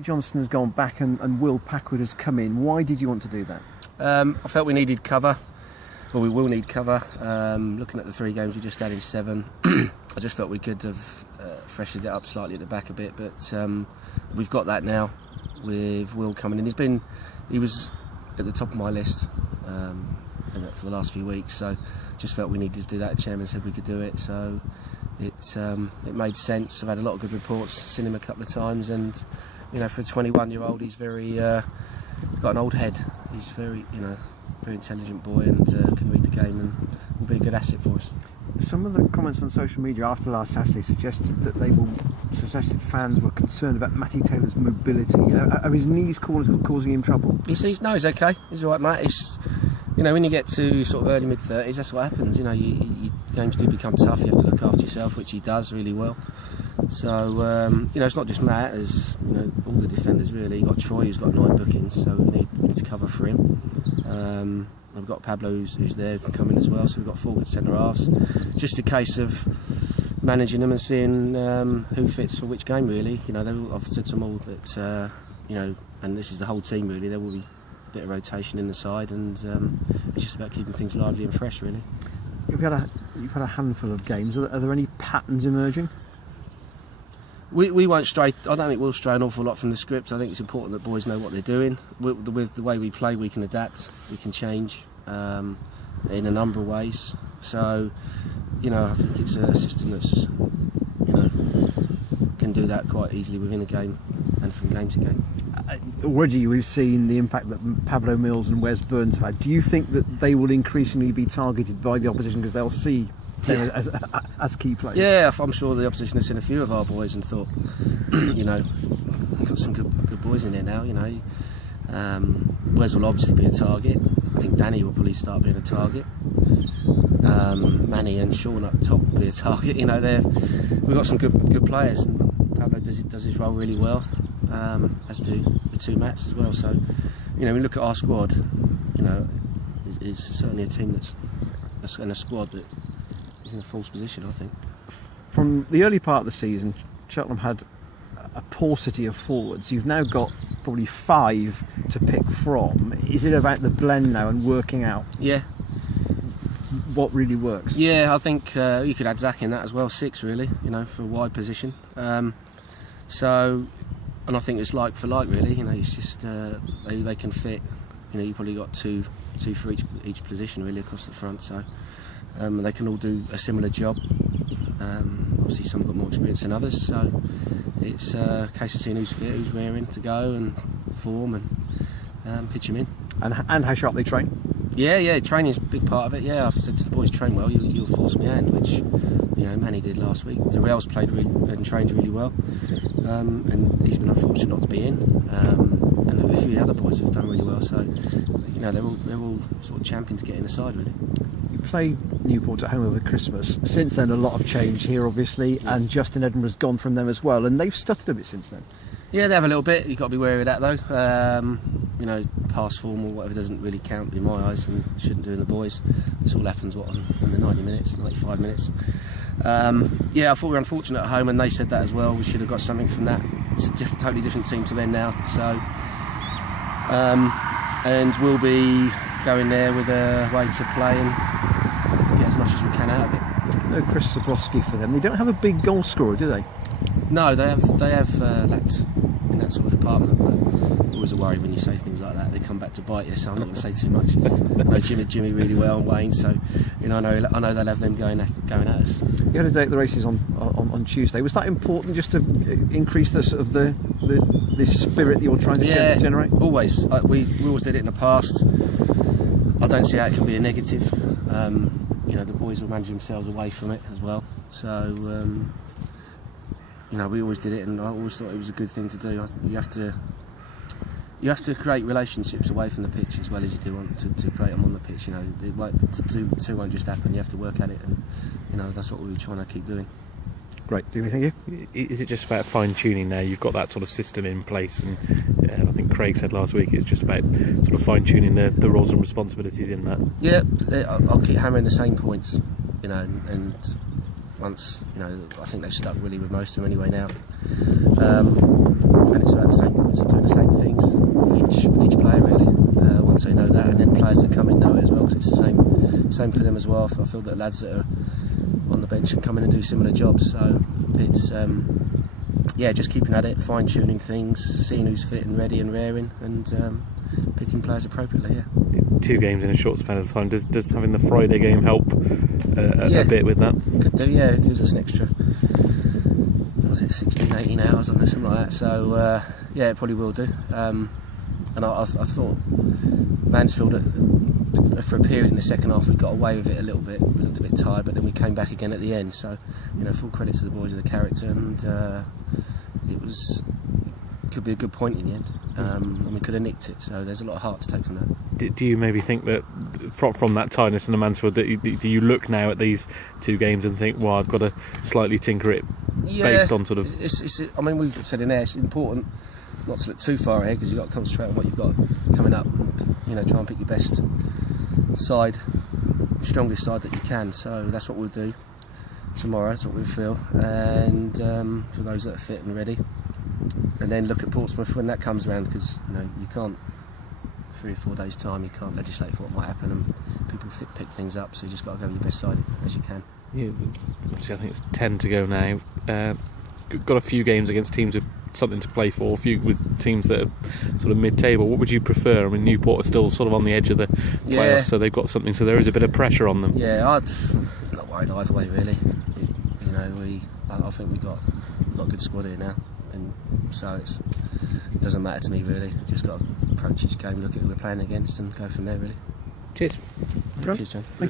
Johnson has gone back and Will Packwood has come in. Why did you want to do that? I felt we needed cover. Well, we will need cover. Looking at the 3 games we just had in 7, I just felt we could have freshened it up slightly at the back a bit, but we've got that now with Will coming in. He was at the top of my list for the last few weeks, so just felt we needed to do that. The chairman said we could do it, so it made sense. I've had a lot of good reports, seen him a couple of times, and for a 21-year-old, he's he's got an old head. He's very intelligent boy and can read the game and will be a good asset for us. Some of the comments on social media after last Saturday suggested fans were concerned about Matty Taylor's mobility. Are his knees causing him trouble? No, he's okay. He's all right, Matt. When you get to sort of early mid-30s, that's what happens. Your games do become tough. You have to look after yourself, which he does really well. So it's not just Matt. There's all the defenders really. You've got Troy, who's got 9 bookings, so we need to cover for him. We've got Pablo who's there, can come in as well. So we've got 4 good centre halves. Just a case of managing them and seeing who fits for which game really. I've said to them all that and this is the whole team really. There will be a bit of rotation in the side, and it's just about keeping things lively and fresh really. You've had a handful of games. Are there any patterns emerging? We won't stray. I don't think we'll stray an awful lot from the script. I think it's important that boys know what they're doing. With the way we play, we can adapt, we can change in a number of ways. So, I think it's a system that's can do that quite easily within a game and from game to game. Already we've seen the impact that Pablo Mills and Wes Burns have had. Do you think that they will increasingly be targeted by the opposition because they'll see them as key players? Yeah, I'm sure the opposition have seen a few of our boys and thought, we've got some good boys in there now. Wes will obviously be a target. I think Danny will probably start being a target. Manny and Sean up top will be a target. We've got some good players, and Pablo does his role really well, as do the 2 Matts as well. So, when we look at our squad, it's certainly a team that's in a squad that is in a false position, I think. From the early part of the season, Cheltenham had a paucity of forwards. You've now got probably 5 to pick from. Is it about the blend now and working out? Yeah. What really works? Yeah, I think you could add Zach in that as well, 6 really, for a wide position. And I think it's like for like really, it's just they can fit. You probably got two for each position really across the front, so they can all do a similar job. Obviously some have got more experience than others, so it's a case of seeing who's fit, who's raring to go and form and pitch them in. And how sharp they train? Yeah, training's a big part of it. Yeah, I've said to the boys, train well, you'll force me hand, which Manny did last week. Darrell's played and trained really well, and he's been unfortunate not to be in. And a few other boys have done really well. So they're all sort of champions to get in the side really. You played Newport at home over Christmas. Since then, a lot of change here, obviously, and Justin Edinburgh's gone from them as well, and they've stuttered a bit since then. Yeah, they have a little bit. You've got to be wary of that though. Past form or whatever doesn't really count in my eyes and shouldn't do in the boys. This all happens on the 90 minutes, 95 minutes. I thought we were unfortunate at home, and they said that as well. We should have got something from that. It's a totally different team to them now. So, and we'll be going there with a way to play and get as much as we can out of it. No Chris Zabrowski for them. They don't have a big goal scorer, do they? No, they have lacked in that sort of department, but always a worry when you say things like that. They come back to bite you, so I'm not going to say too much. I know Jimmy really well and Wayne, so I know they'll have them going at us. You had a day at the races on Tuesday. Was that important just to increase the sort of the spirit that you're trying to generate? Always. We always did it in the past. I don't see how it can be a negative. The boys will manage themselves away from it as well. So. We always did it, and I always thought it was a good thing to do. You have to create relationships away from the pitch as well as you do to create them on the pitch. The two won't just happen. You have to work at it, and that's what we're trying to keep doing. Great. Do you think is it just about fine tuning now? You've got that sort of system in place, and I think Craig said last week it's just about sort of fine tuning the roles and responsibilities in that. Yeah, I'll keep hammering the same points, and. Once, I think they've stuck really with most of them anyway now, and it's about the same same for them as well. I feel that lads that are on the bench can come in and do similar jobs. So it's just keeping at it, fine tuning things, seeing who's fit and ready and raring, and picking players appropriately. Yeah. 2 games in a short span of time. Does having the Friday game help a bit with that? Could do, yeah. It gives us an extra, was it 16, 18 hours on this, something like that. So it probably will do. And I thought Mansfield, for a period in the second half, we got away with it a little bit. We looked a bit tired, but then we came back again at the end. So, full credit to the boys of the character, and could be a good point in the end. And we could have nicked it. So there's a lot of heart to take from that. Do you maybe think that from that tiredness in the Mansfield, do you look now at these 2 games and think, well, I've got to slightly tinker it based on sort of... we've said in there, it's important not to look too far ahead, because you've got to concentrate on what you've got coming up, and try and pick your best side, strongest side that you can. So that's what we'll do tomorrow. That's what we feel, and for those that are fit and ready, and then look at Portsmouth when that comes around, because you can't, 3 or 4 days time, you can't legislate for what might happen, and people pick things up. So you just got to go with your best side as you can. Yeah, obviously I think it's 10 to go now. Got a few games against teams with something to play for, a few with teams that are sort of mid-table. What would you prefer? I mean, Newport are still sort of on the edge of the playoffs, so they've got something, so there is a bit of pressure on them. Yeah, I'm not worried either way, really. I think we've got a good squad here now, and so it doesn't matter to me, really. Just got to approach each game, look at who we're playing against, and go from there, really. Cheers. Cheers, John.